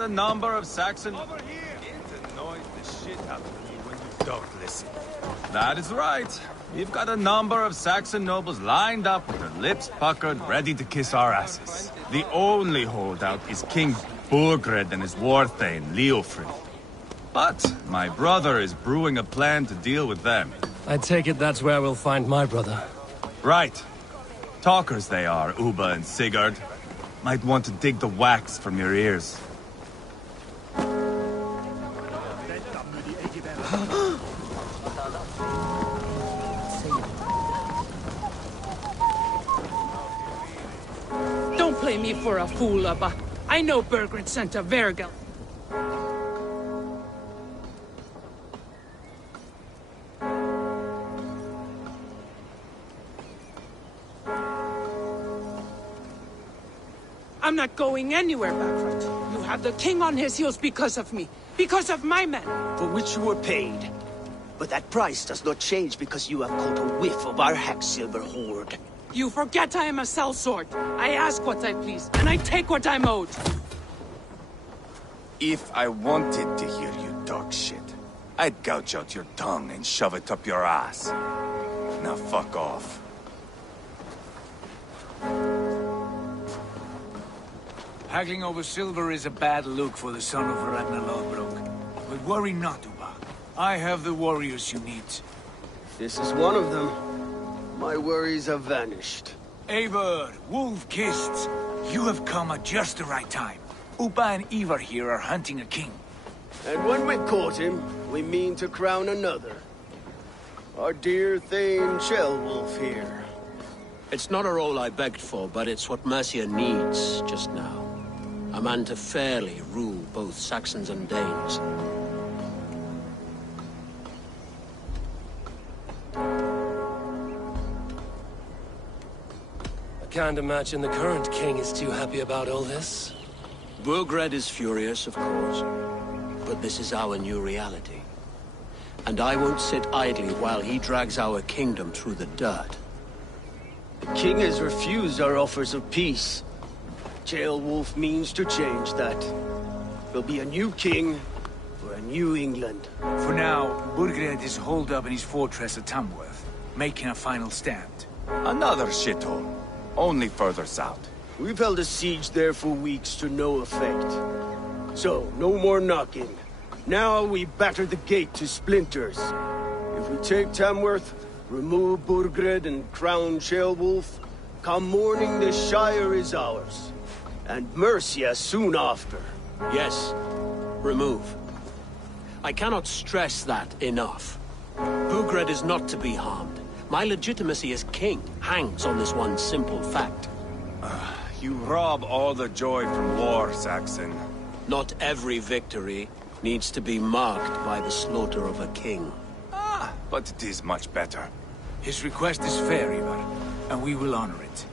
A number of Saxon... Over here! It annoys the shit out of me when you don't listen. That is right. We've got a number of Saxon nobles lined up with their lips puckered, ready to kiss our asses. The only holdout is King Burgred and his warthane, Leofrid. But my brother is brewing a plan to deal with them. I take it that's where we'll find my brother. Right. Talkers they are, Ubba and Sigurd. Might want to dig the wax from your ears. Don't play me for a fool, Ubba. I know Burgred sent a Vergil. I'm not going anywhere, Backrot. You have the king on his heels because of me. Because of my men. For which you were paid. But that price does not change because you have caught a whiff of our Hacksilver hoard. You forget I am a sellsword. I ask what I please, and I take what I'm owed. If I wanted to hear you talk shit, I'd gouge out your tongue and shove it up your ass. Now fuck off. Haggling over silver is a bad look for the son of Ragnar Lodbrok. But worry not, Ubba. I have the warriors you need. This is one of them. My worries have vanished. Eivor, Wolf-Kissed, you have come at just the right time. Ubba and Ivar here are hunting a king. And when we caught him, we mean to crown another. Our dear Thane Ceolwulf here. It's not a role I begged for, but it's what Mercia needs just now. A man to fairly rule both Saxons and Danes. I can't imagine the current king is too happy about all this. Burgred is furious, of course. But this is our new reality. And I won't sit idly while he drags our kingdom through the dirt. The king has refused our offers of peace. Ceolwulf means to change that. There'll be a new king for a new England. For now, Burgred is holed up in his fortress at Tamworth, making a final stand. Another shithole. Only further south. We've held a siege there for weeks to no effect. So, no more knocking. Now we batter the gate to splinters. If we take Tamworth, remove Burgred and crown Ceolwulf, come morning the Shire is ours. And Mercia soon after. Yes, remove. I cannot stress that enough. Burgred is not to be harmed. My legitimacy as king hangs on this one simple fact. You rob all the joy from war, Saxon. Not every victory needs to be marked by the slaughter of a king. But it is much better. His request is fair, Ivar, and we will honor it.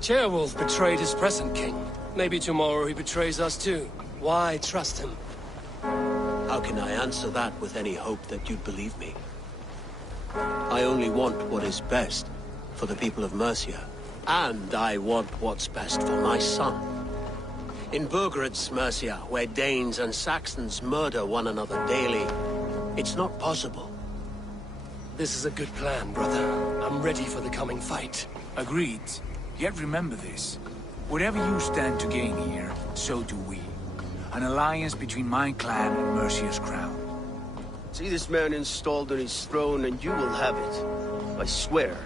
Ceolwulf betrayed his present king. Maybe tomorrow he betrays us too. Why trust him? How can I answer that with any hope that you'd believe me? I only want what is best for the people of Mercia. And I want what's best for my son. In Burgred's Mercia, where Danes and Saxons murder one another daily, it's not possible. This is a good plan, brother. I'm ready for the coming fight. Agreed. Yet remember this. Whatever you stand to gain here, so do we. An alliance between my clan and Mercia's crown. See this man installed on his throne and you will have it. I swear.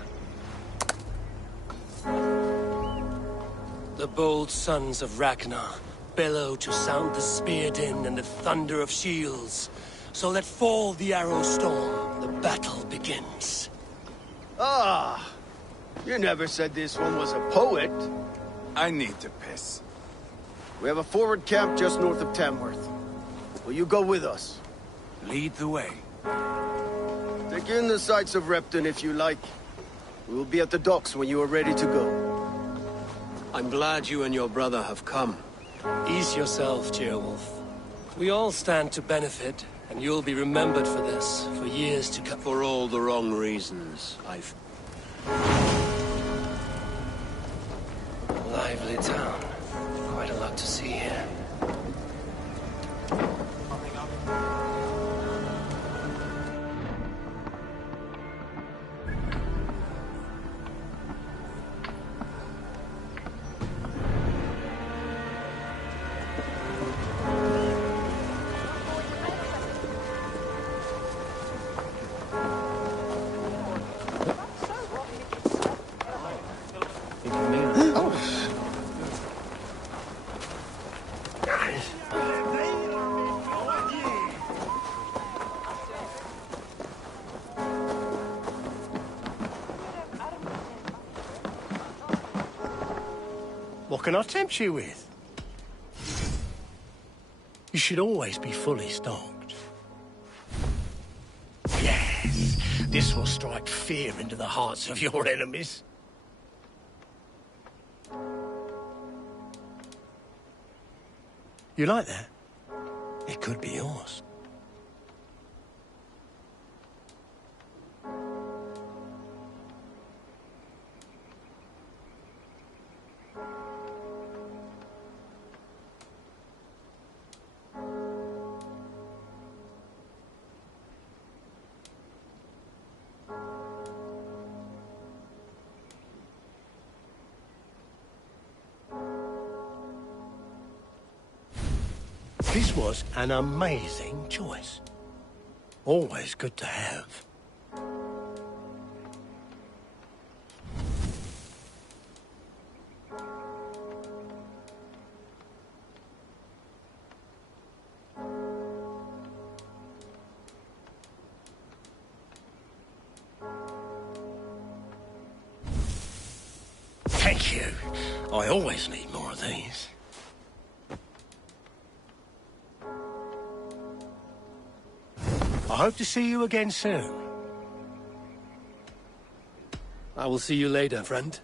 The bold sons of Ragnar bellow to sound the spear din and the thunder of shields. So let fall the arrow storm. The battle begins. Ah! You never said this one was a poet. I need to piss. We have a forward camp just north of Tamworth. Will you go with us? Lead the way. Take in the sights of Repton if you like. We will be at the docks when you are ready to go. I'm glad you and your brother have come. Ease yourself, Ceolwulf. We all stand to benefit, And you'll be remembered for this, for years to come. For all the wrong reasons, Lively town. Quite a lot to see here. What can I tempt you with? You should always be fully stocked. Yes, this will strike fear into the hearts of your enemies. You like that? It could be yours. This was an amazing choice. Always good to have. Thank you. I always need more of these. I hope to see you again soon. I will see you later, friend.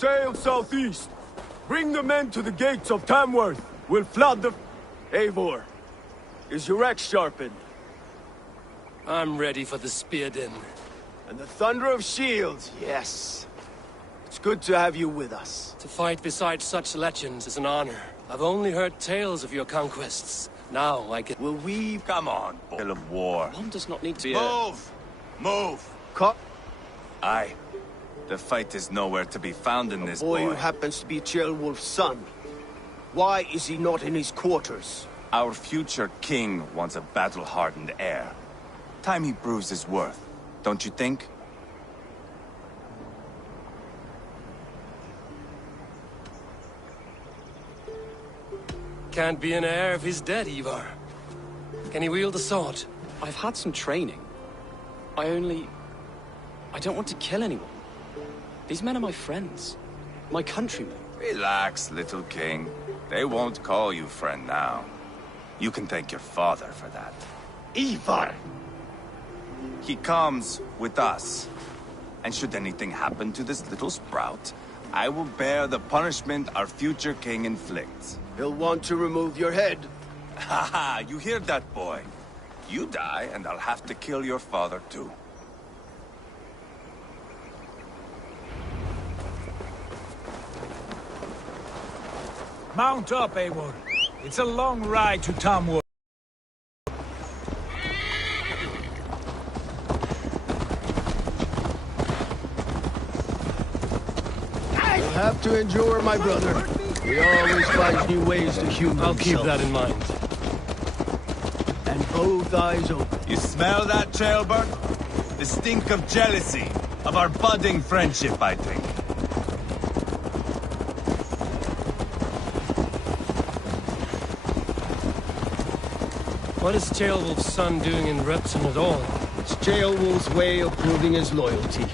sail southeast. Bring the men to the gates of Tamworth. We'll flood the... Eivor, is your axe sharpened? I'm ready for the spear din. And the thunder of shields, yes. It's good to have you with us. To fight beside such legends is an honor. I've only heard tales of your conquests. Now I get... Will we... Come on, Bill of War. One does not need to be Move! Move! Cut. Aye. The fight is nowhere to be found in this Boy boy. who happens to be Ceolwulf's son. Why is he not in his quarters? Our future king wants a battle-hardened heir. Time he proves his worth, don't you think? Can't be an heir if he's dead, Ivar. Can he wield a sword? I've had some training. I don't want to kill anyone. These men are my friends. My countrymen. Relax, little king. They won't call you friend now. You can thank your father for that. Ivar! He comes with us. And should anything happen to this little sprout, I will bear the punishment our future king inflicts. He'll want to remove your head. Haha, you hear that, boy? You die, and I'll have to kill your father, too. Mount up, Eivor. It's a long ride to Tamworth. You'll have to endure, my brother. We always find new ways to humor I'll keep that in mind. And both eyes open. You smell that, Ceolbert? The stink of jealousy, of our budding friendship, I think. What is Ceolwulf's son doing in Repton at all? It's Ceolwulf's way of proving his loyalty.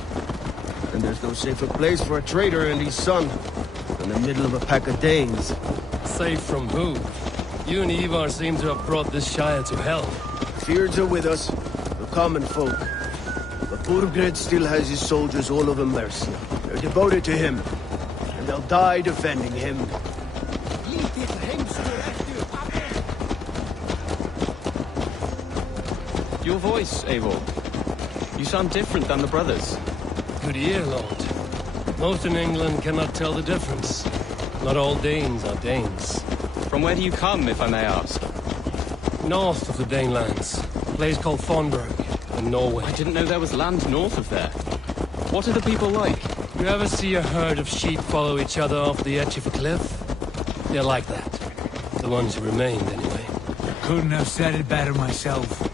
And there's no safer place for a traitor and his son than the middle of a pack of Danes. Safe from who? You and Ivar seem to have brought this Shire to hell. Fears are with us, the common folk. But Burgred still has his soldiers all over Mercia. They're devoted to him, and they'll die defending him. Your voice, Eivor. You sound different than the brothers. Good ear, Lord. Most in England cannot tell the difference. Not all Danes are Danes. From where do you come, if I may ask? North of the Danelands. A place called Thornburg, in Norway. I didn't know there was land north of there. What are the people like? You ever see a herd of sheep follow each other off the edge of a cliff? They're like that. The ones who remained, anyway. Couldn't have said it better myself.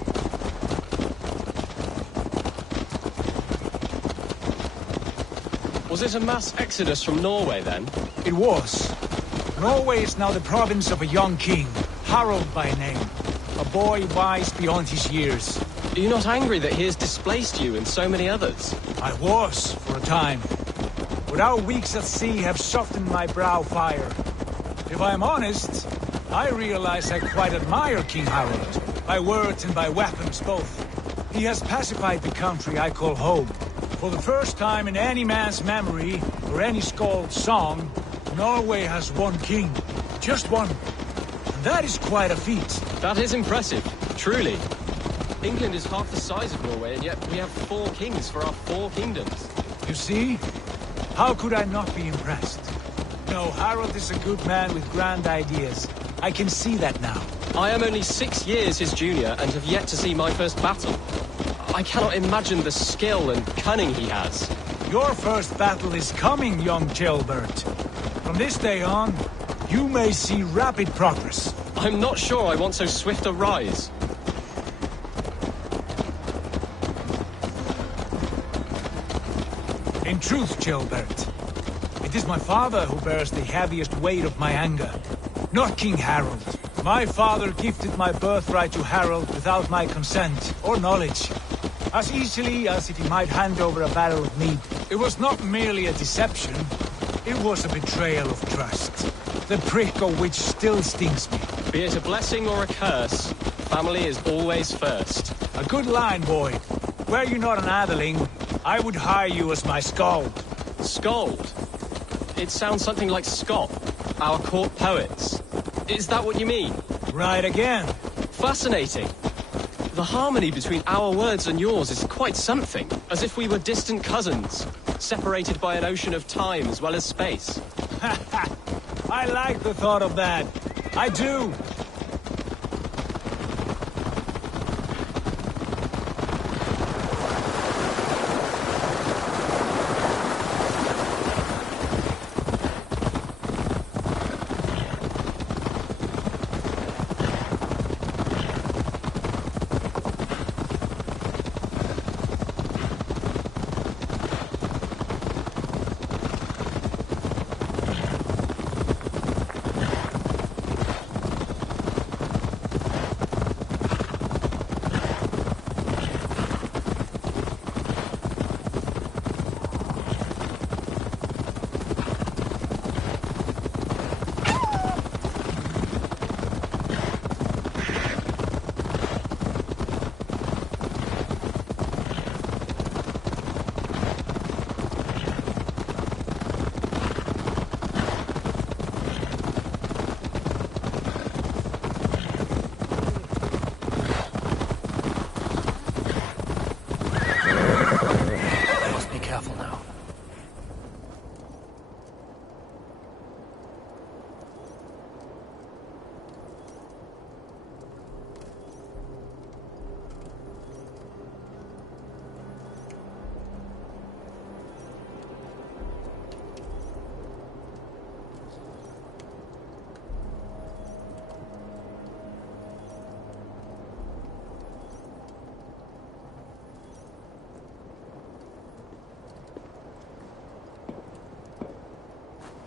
Was it a mass exodus from Norway, then? It was. Norway is now the province of a young king, Harald by name. A boy wise beyond his years. Are you not angry that he has displaced you and so many others? I was, for a time. But our weeks at sea have softened my brow fire. If I am honest, I realize I quite admire King Harald. By words and by weapons both. He has pacified the country I call home. For the first time in any man's memory, or any skald's song, Norway has one king. Just one. And that is quite a feat. That is impressive, truly. England is half the size of Norway, and yet we have 4 kings for our 4 kingdoms. You see? How could I not be impressed? No, Harald is a good man with grand ideas. I can see that now. I am only 6 years his junior and have yet to see my first battle. I cannot imagine the skill and cunning he has. Your first battle is coming, young Ceolbert. From this day on, you may see rapid progress. I'm not sure I want so swift a rise. In truth, Ceolbert, it is my father who bears the heaviest weight of my anger, not King Harald. My father gifted my birthright to Harald without my consent or knowledge, as easily as if he might hand over a barrel of mead. It was not merely a deception, it was a betrayal of trust, the prick of which still stings me. Be it a blessing or a curse, family is always first. A good line, boy. Were you not an atheling, I would hire you as my skald. Skald? It sounds something like Scott, our court poets. Is that what you mean? Right again. Fascinating. The harmony between our words and yours is quite something. As if we were distant cousins, separated by an ocean of time as well as space. I like the thought of that. I do.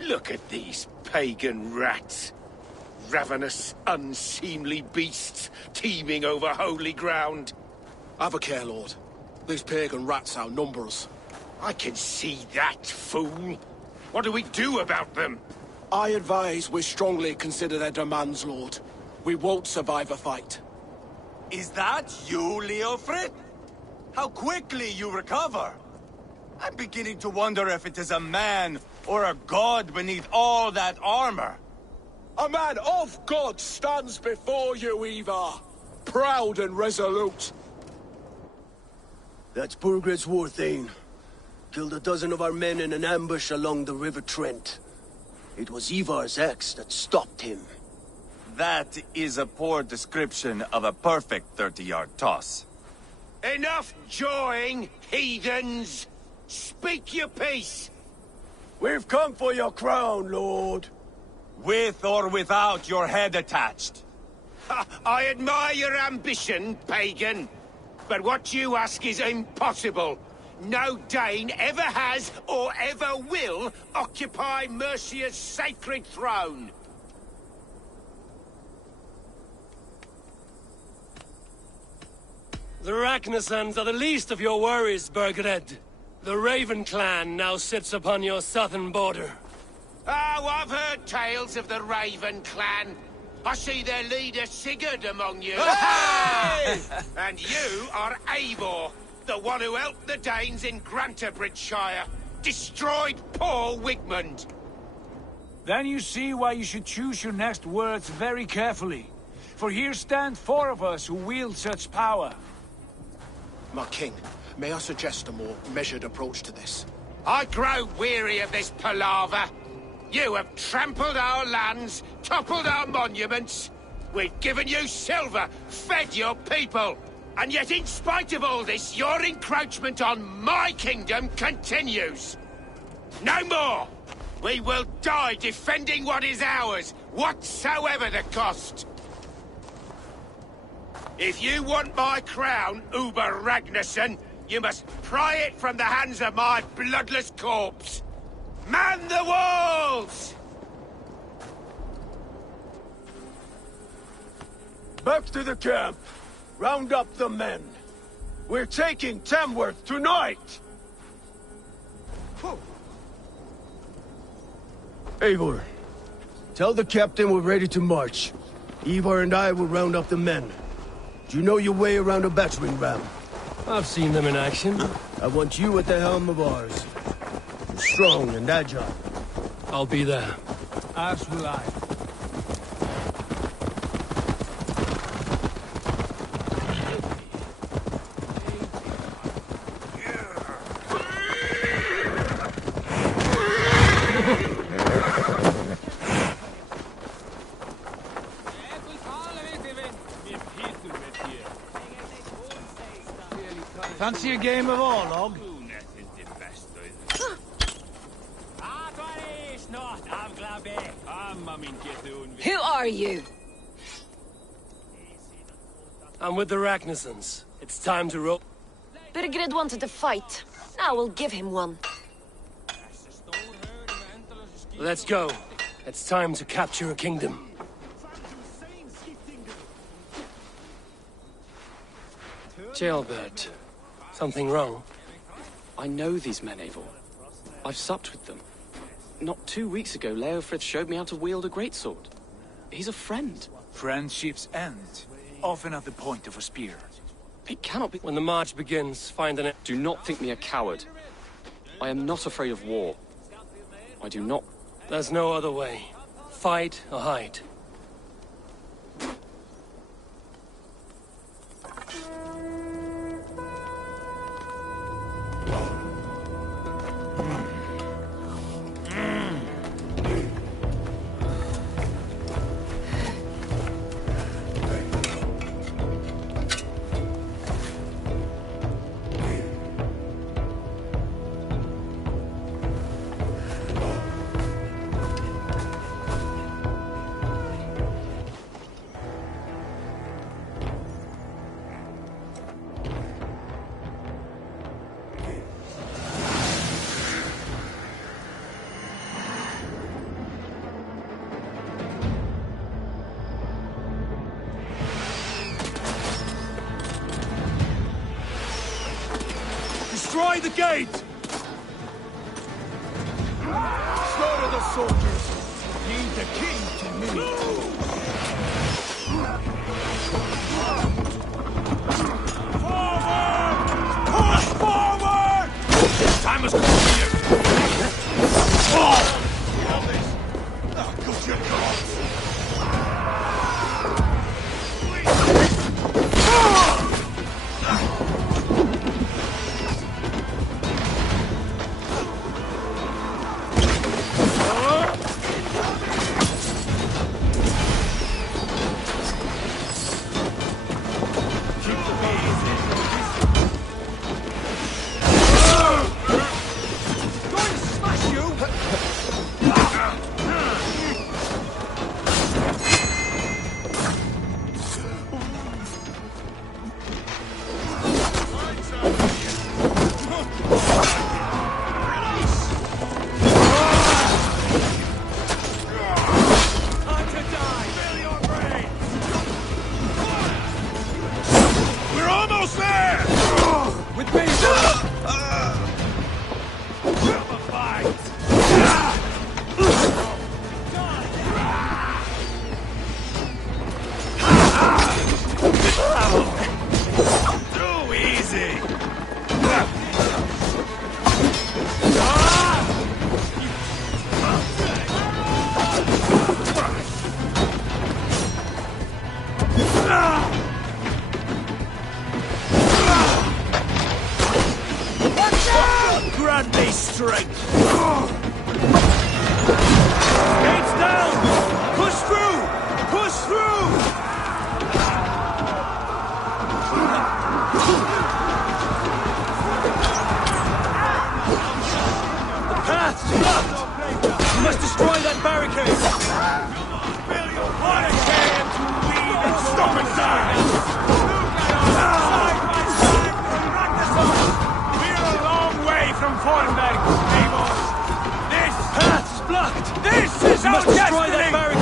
Look at these pagan rats. Ravenous, unseemly beasts teeming over holy ground. Have a care, Lord. These pagan rats outnumber us. I can see that, fool. What do we do about them? I advise we strongly consider their demands, Lord. We won't survive a fight. Is that you, Leofrid? How quickly you recover! I'm beginning to wonder if it is a man or a god beneath all that armor. A man of God stands before you, Ivar. Proud and resolute. That's Burgred's war, Thane. Killed a dozen of our men in an ambush along the River Trent. It was Ivar's axe that stopped him. That is a poor description of a perfect 30-yard toss. Enough jawing, heathens! Speak your piece! We've come for your crown, Lord. With or without your head attached. I admire your ambition, pagan. But what you ask is impossible. No Dane ever has or ever will occupy Mercia's sacred throne. The Ragnarsons are the least of your worries, Burgred. The Raven clan now sits upon your southern border. Oh, I've heard tales of the Raven clan. I see their leader Sigurd among you. Hey! And you are Eivor, the one who helped the Danes in Grantabridgeshire, destroyed poor Wigmund. Then you see why you should choose your next words very carefully. For here stand 4 of us who wield such power. My king, may I suggest a more measured approach to this? I grow weary of this palaver. You have trampled our lands, toppled our monuments. We've given you silver, fed your people. And yet in spite of all this, your encroachment on my kingdom continues. No more! We will die defending what is ours, whatsoever the cost. If you want my crown, Uber Ragnarsson, you must pry it from the hands of my bloodless corpse. Man the walls! Back to the camp. Round up the men. We're taking Tamworth tonight! Eivor, tell the captain we're ready to march. Ivar and I will round up the men. Do you know your way around a battering ram? I've seen them in action. I want you at the helm of ours. Strong and agile. I'll be there. As will I. Fancy a game of Orlog? Who are you? I'm with the Ragnarsons. It's time to roll. Birgrid wanted to fight. Now we'll give him one. Let's go. It's time to capture a kingdom. Jailbird. Something wrong? I know these men, Eivor. I've supped with them. Not 2 weeks ago, Leofrith showed me how to wield a greatsword. He's a friend. Friendships end, often at the point of a spear. It cannot be. When the march begins, find an... Do not think me a coward. I am not afraid of war. I do not... There's no other way. Fight or hide. Destroy the gate! Slaughter the soldiers! Lead the king to me! Forward! Push forward! Time has come here! Oh, good your gods! This is our destiny!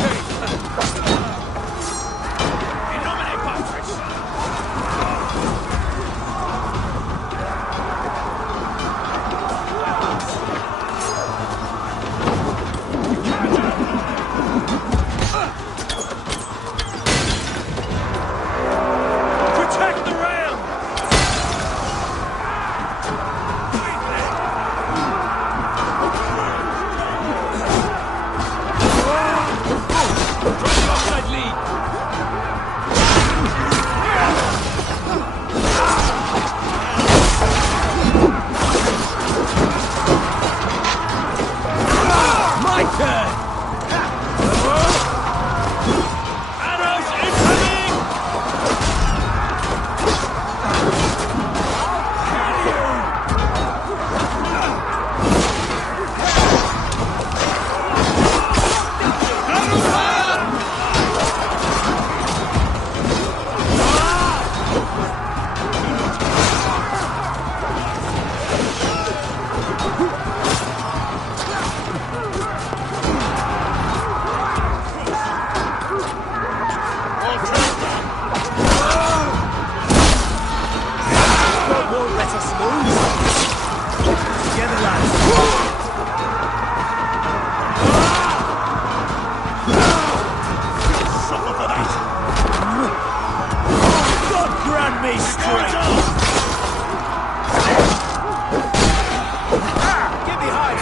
me straight! Get behind!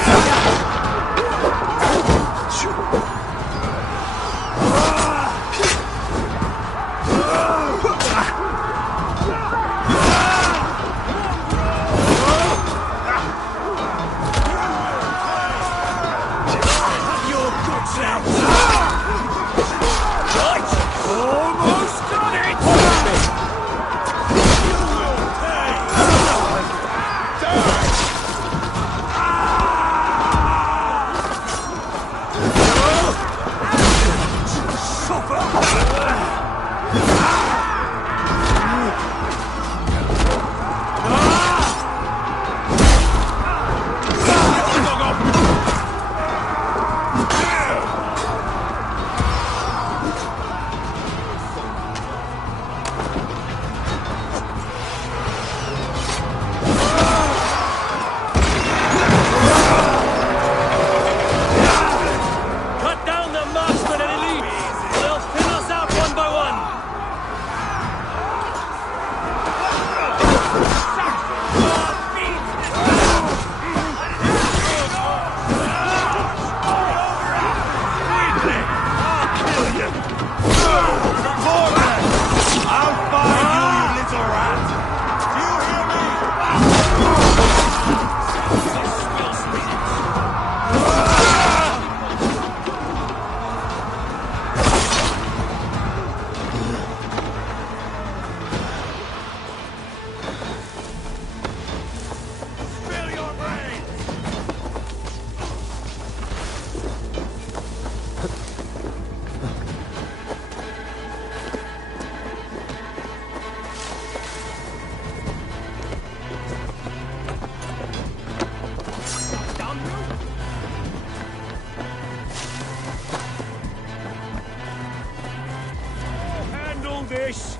This.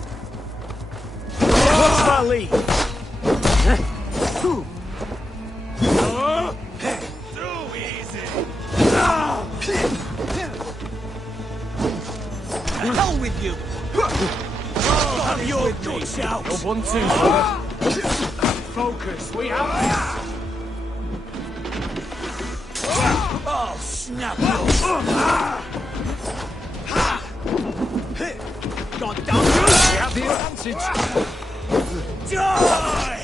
What's my lead? Too easy. Hell with you! Have your guts out! No 1, 2, brother. Focus, we have this! Oh, snap you! God damn you! We have the advantage! Die!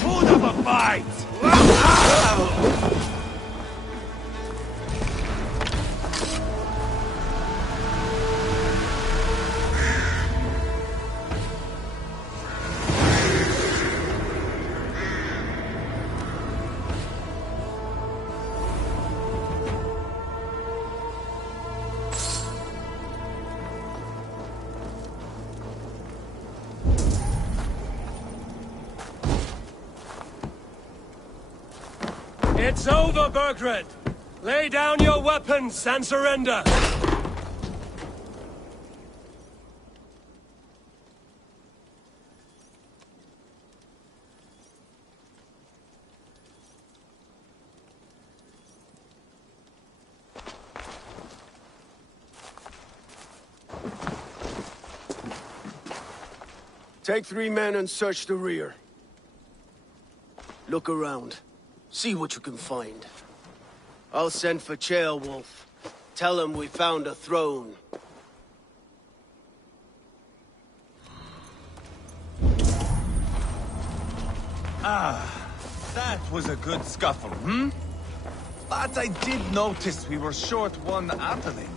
Put up a fight! It's over, Burgred! Lay down your weapons and surrender! Take 3 men and search the rear. Look around. See what you can find. I'll send for Ceolwulf. Tell him we found a throne. That was a good scuffle, hmm? But I did notice we were short one athelling.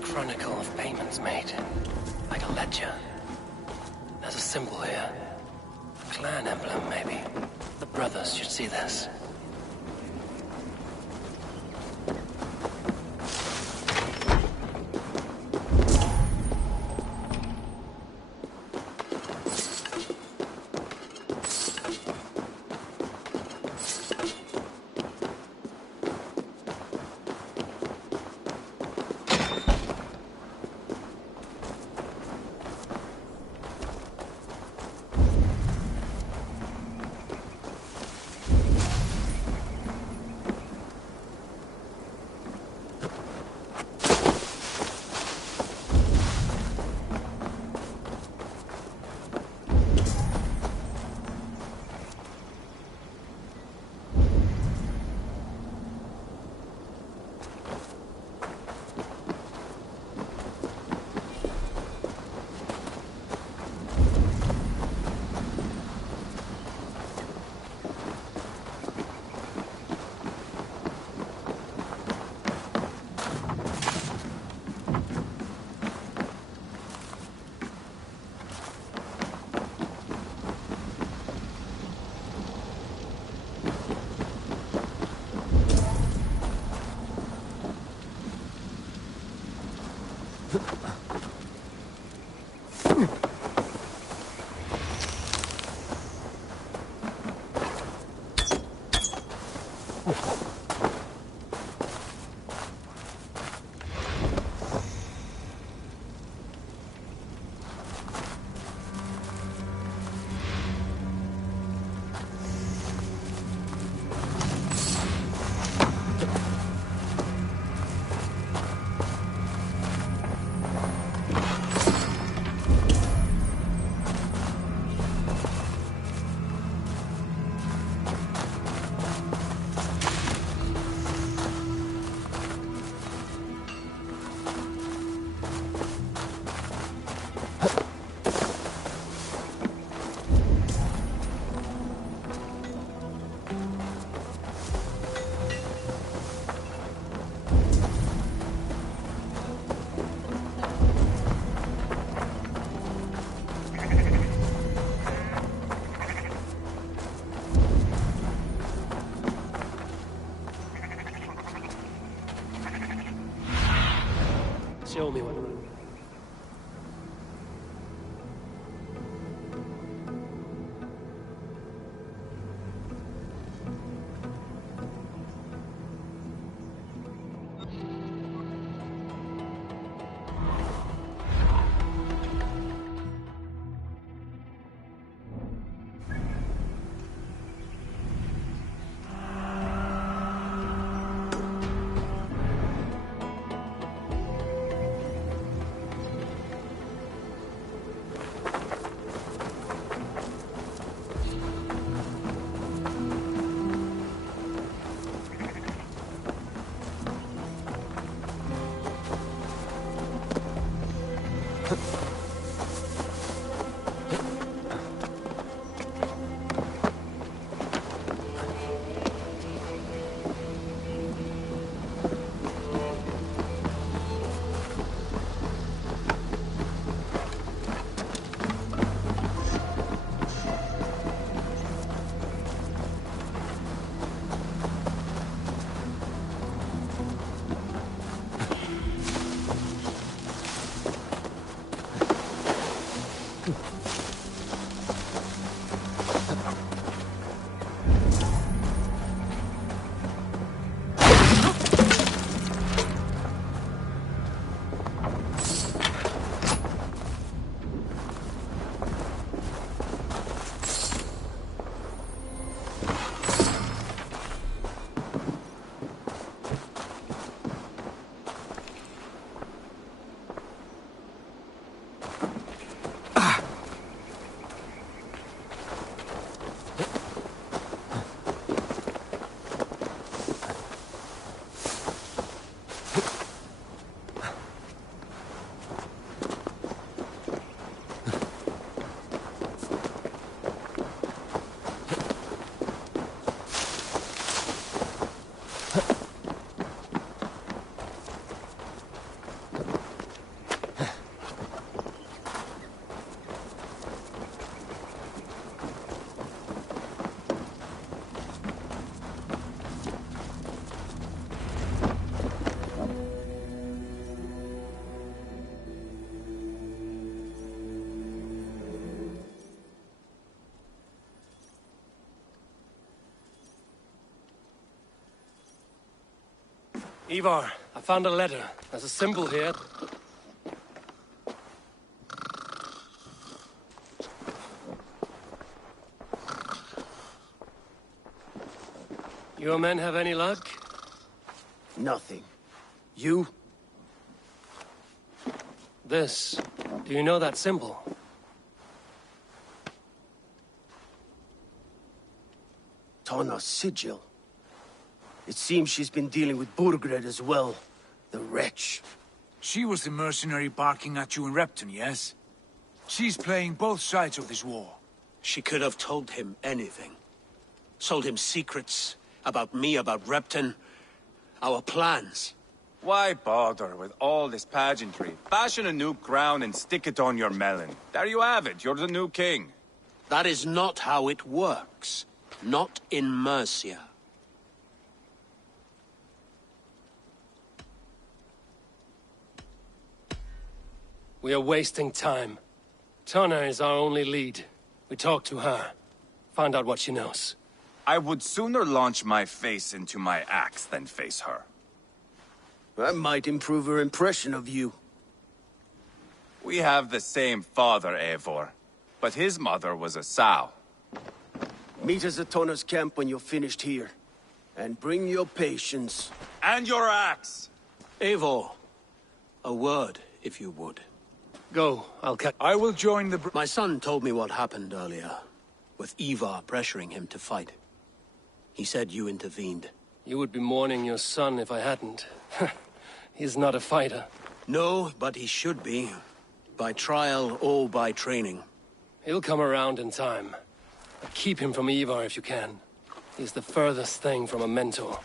Chronicle of payments made. Like a ledger. There's a symbol here. A clan emblem, maybe. The brothers should see this. show me what... Ivar, I found a letter. There's a symbol here. Your men have any luck? Nothing. You? This. Do you know that symbol? Tana's sigil. It seems she's been dealing with Burgred as well. The wretch. She was the mercenary barking at you in Repton, yes? She's playing both sides of this war. She could have told him anything. Told him secrets about me, about Repton, our plans. Why bother with all this pageantry? Fashion a new crown and stick it on your melon. There you have it, you're the new king. That is not how it works. Not in Mercia. We are wasting time. Tana is our only lead. We talk to her. Find out what she knows. I would sooner launch my face into my axe than face her. That might improve her impression of you. We have the same father, Eivor. But his mother was a sow. Meet us at Tana's camp when you're finished here. And bring your patience. And your axe! Eivor, a word, if you would. Go, I'll catch... I will join the... My son told me what happened earlier, with Ivar pressuring him to fight. He said you intervened. You would be mourning your son if I hadn't. He's not a fighter. No, but he should be. By trial or by training. He'll come around in time. But keep him from Ivar if you can. He's the furthest thing from a mentor.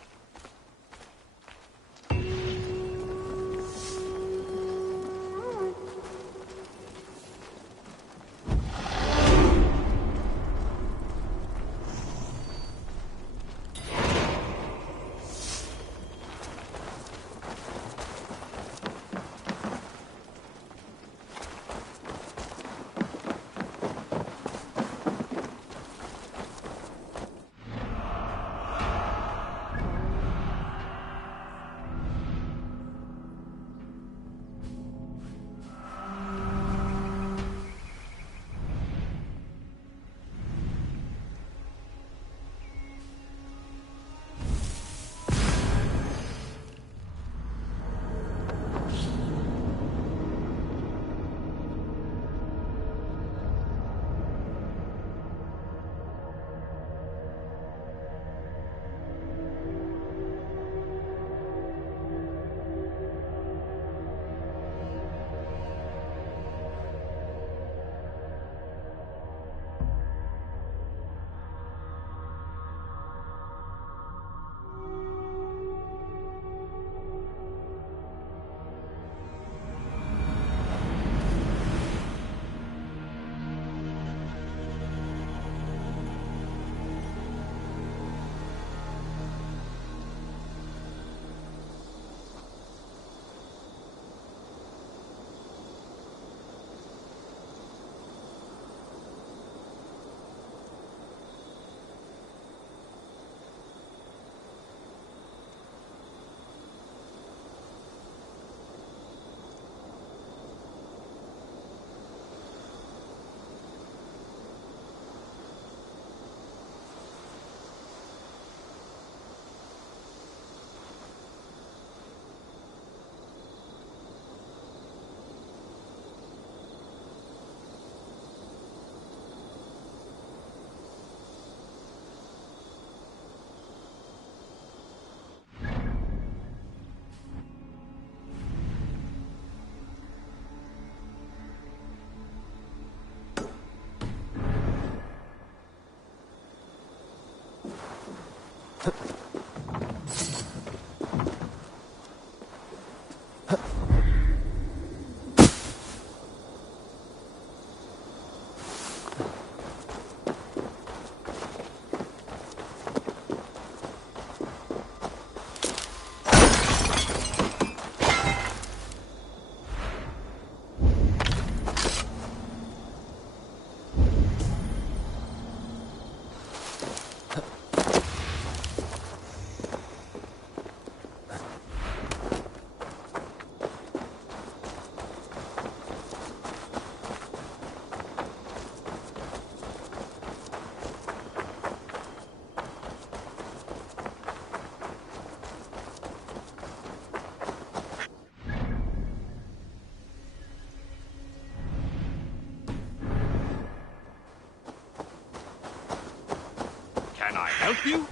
help you?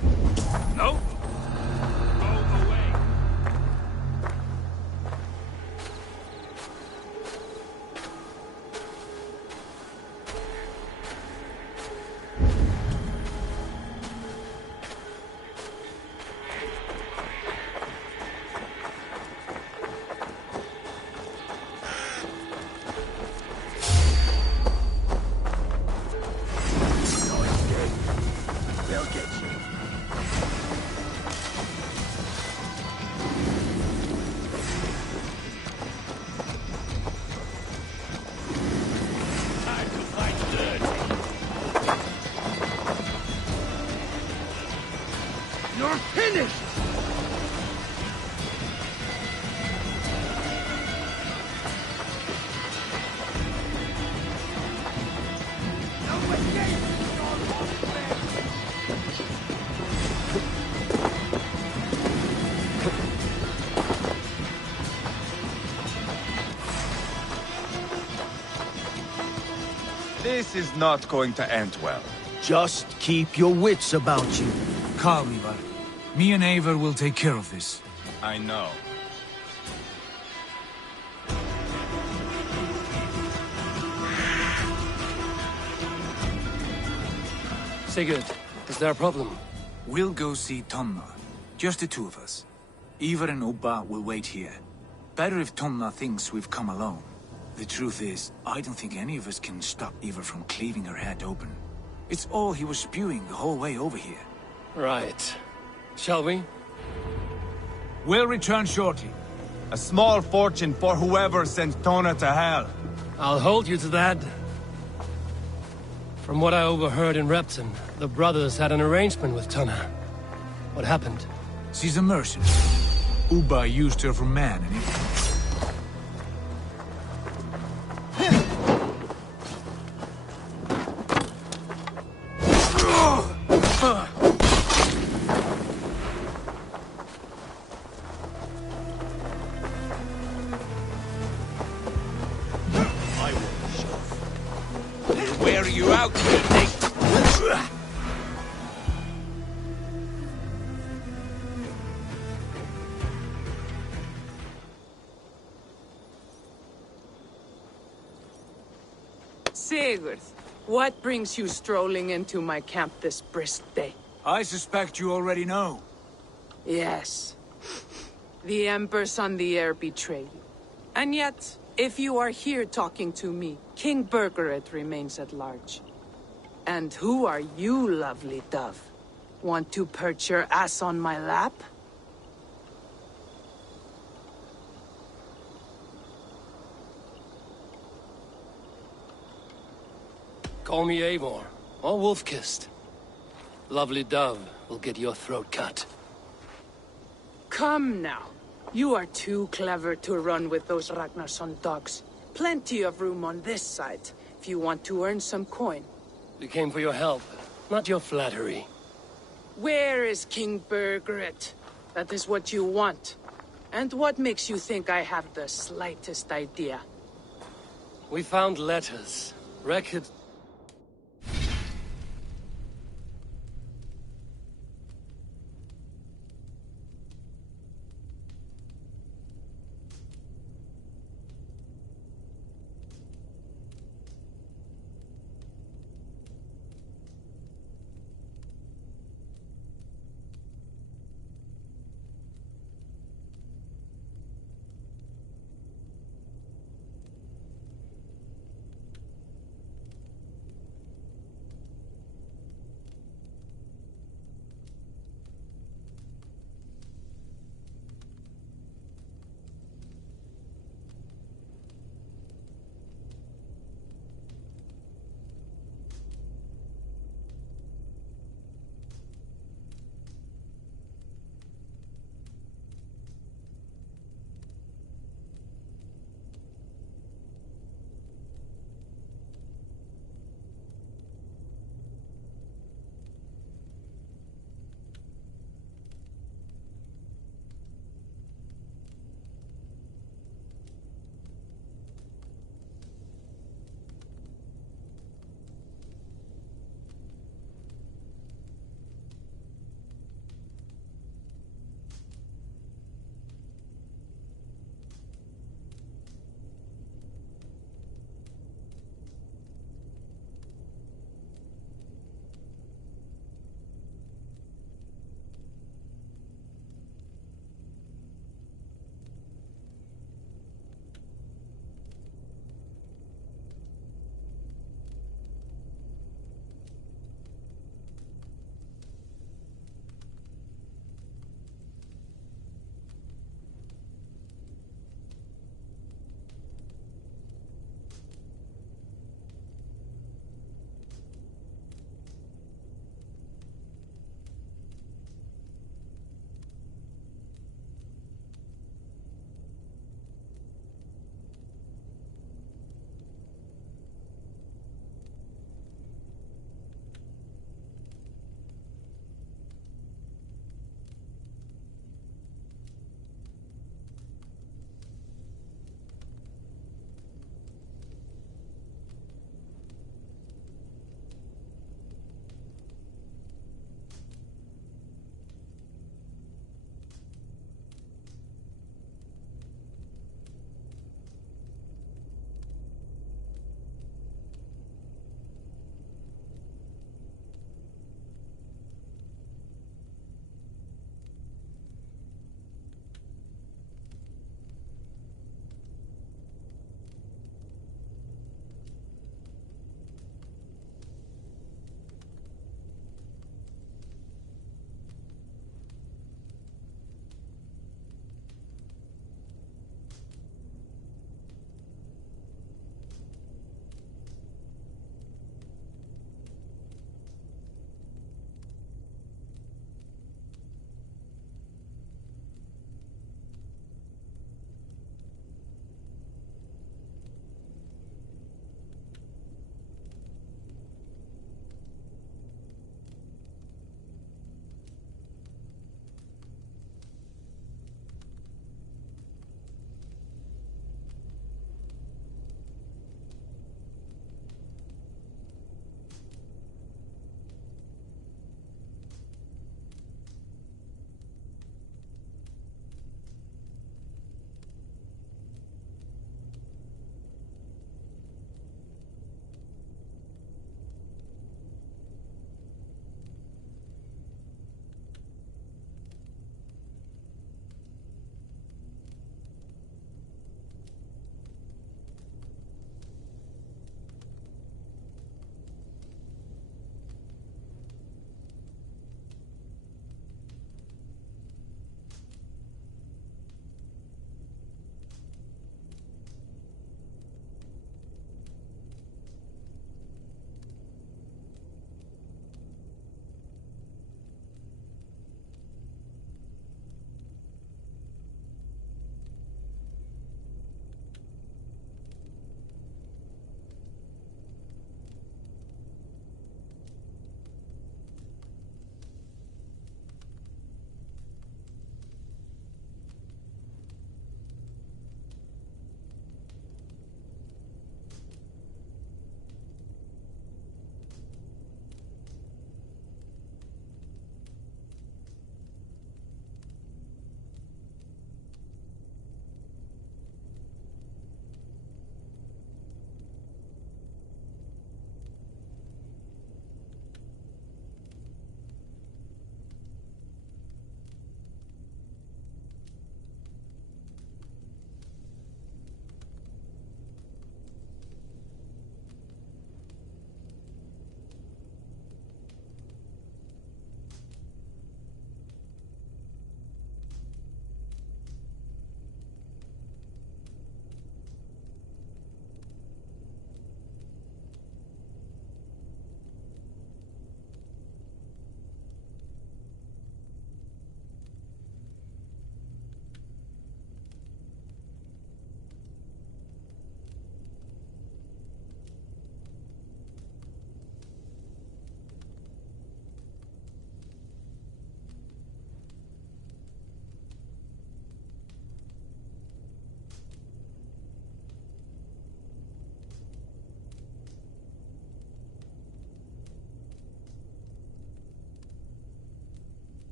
No? Go away. They'll get you. Time to fight dirty. You're finished! This is not going to end well. Just keep your wits about you. Calm, Ivar. Me and Eivor will take care of this. I know. Sigurd, is there a problem? We'll go see Tonna. Just the two of us. Ivar and Ubba will wait here. Better if Tonna thinks we've come alone. The truth is, I don't think any of us can stop Ivar from cleaving her head open. It's all he was spewing the whole way over here. Right. Shall we? We'll return shortly. A small fortune for whoever sent Tona to hell. I'll hold you to that. From what I overheard in Repton, the brothers had an arrangement with Tonna. What happened? She's a mercenary. Ubba used her for man and Wear you out, Nate. Sigurd, what brings you strolling into my camp this brisk day? I suspect you already know. Yes. The Embers on the air betrayed you. And yet, if you are here talking to me, King Bergeret remains at large. And who are you, lovely dove? Want to perch your ass on my lap? Call me Eivor, or Wolf-Kissed. Lovely dove will get your throat cut. Come now. You are too clever to run with those Ragnarsson dogs. Plenty of room on this side, if you want to earn some coin. We came for your help, not your flattery. Where is King Bergeret? That is what you want. And what makes you think I have the slightest idea? We found letters, records.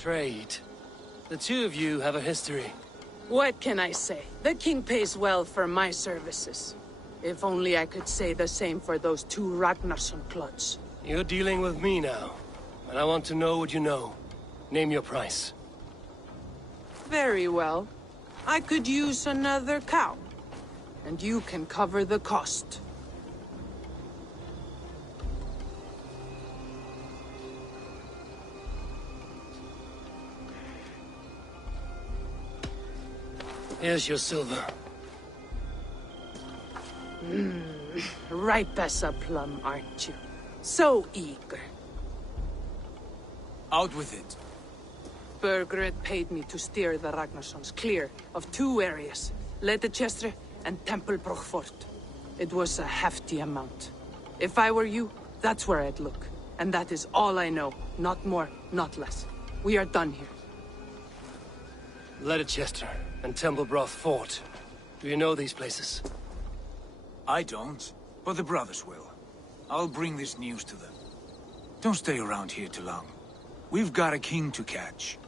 Trade. The two of you have a history. What can I say? The king pays well for my services. If only I could say the same for those two Ragnarsson clods. You're dealing with me now, and I want to know what you know. Name your price. Very well. I could use another cow. And you can cover the cost. Here's your silver. Ripe as a plum, aren't you? So eager. Out with it. Burgred paid me to steer the Ragnarssons clear of two areas, Letechestre and Temple Brochfort. It was a hefty amount. If I were you, that's where I'd look. And that is all I know. Not more, not less. We are done here. Letechestre and Templebroth Fort. Do you know these places? I don't, but the brothers will. I'll bring this news to them. Don't stay around here too long. We've got a king to catch.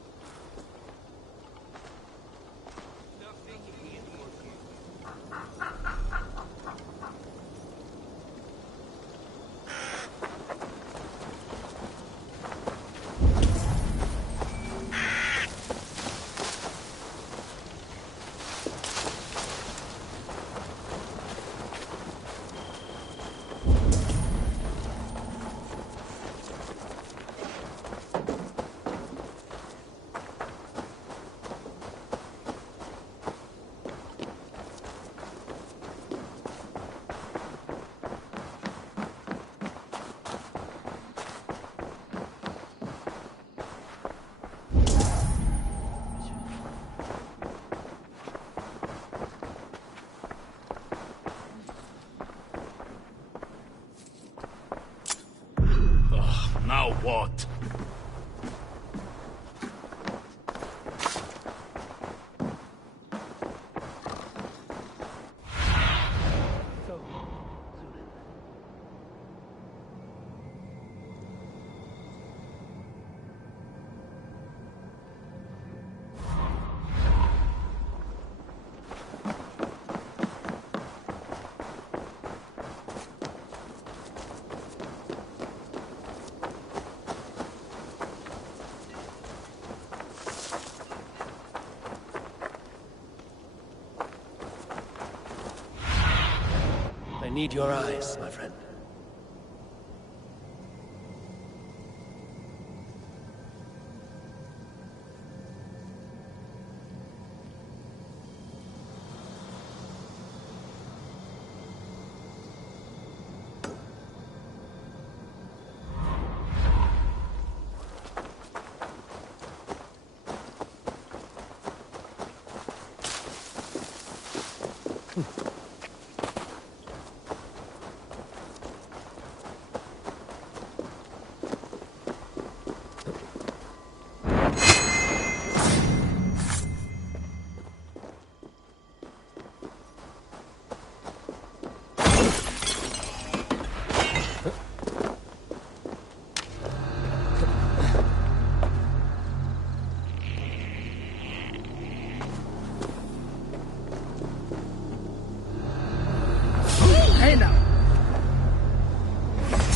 Now what? I need your eyes, my friend.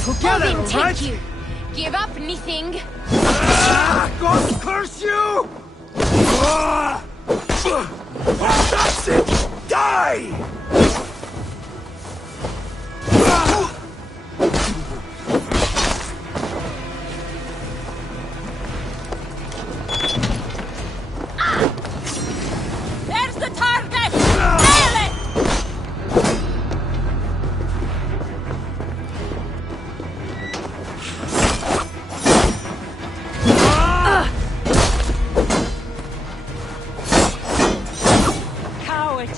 Together, right? You. Give up nothing. God curse you! That's it! Die! There's the target! Nail it! Coward!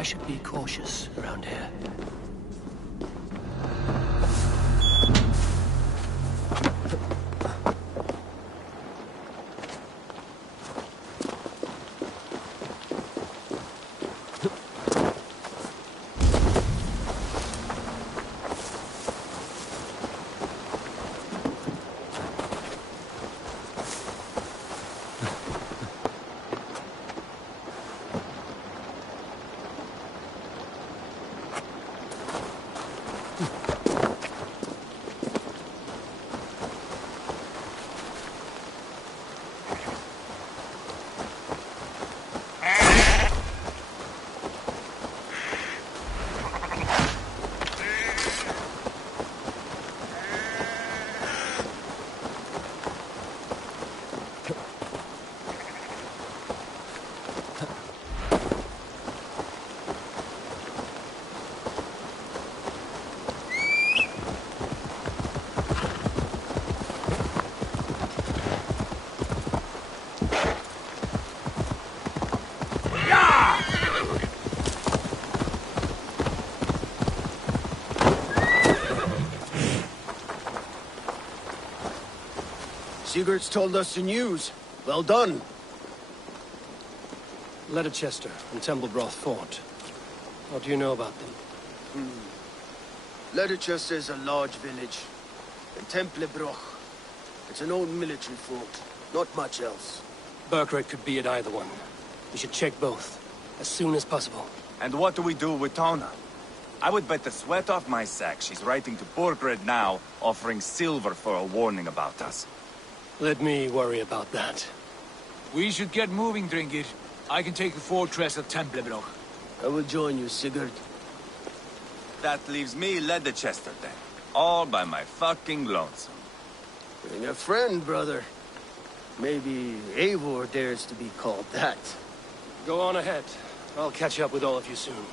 I should be cautious around here. Sigurd's told us the news. Well done. Leicester and Templebroth fought. What do you know about them? Leicester is a large village. And Templebroch, it's an old military fort. Not much else. Burkred could be at either one. We should check both, as soon as possible. And what do we do with Tona? I would bet the sweat off my sack she's writing to Burkred now, offering silver for a warning about us. Let me worry about that. We should get moving, Dringir. I can take the fortress of Templebroch. I will join you, Sigurd. That leaves me Leicester then. All by my fucking lonesome. Bring a friend, brother. Maybe Eivor dares to be called that. Go on ahead. I'll catch up with all of you soon.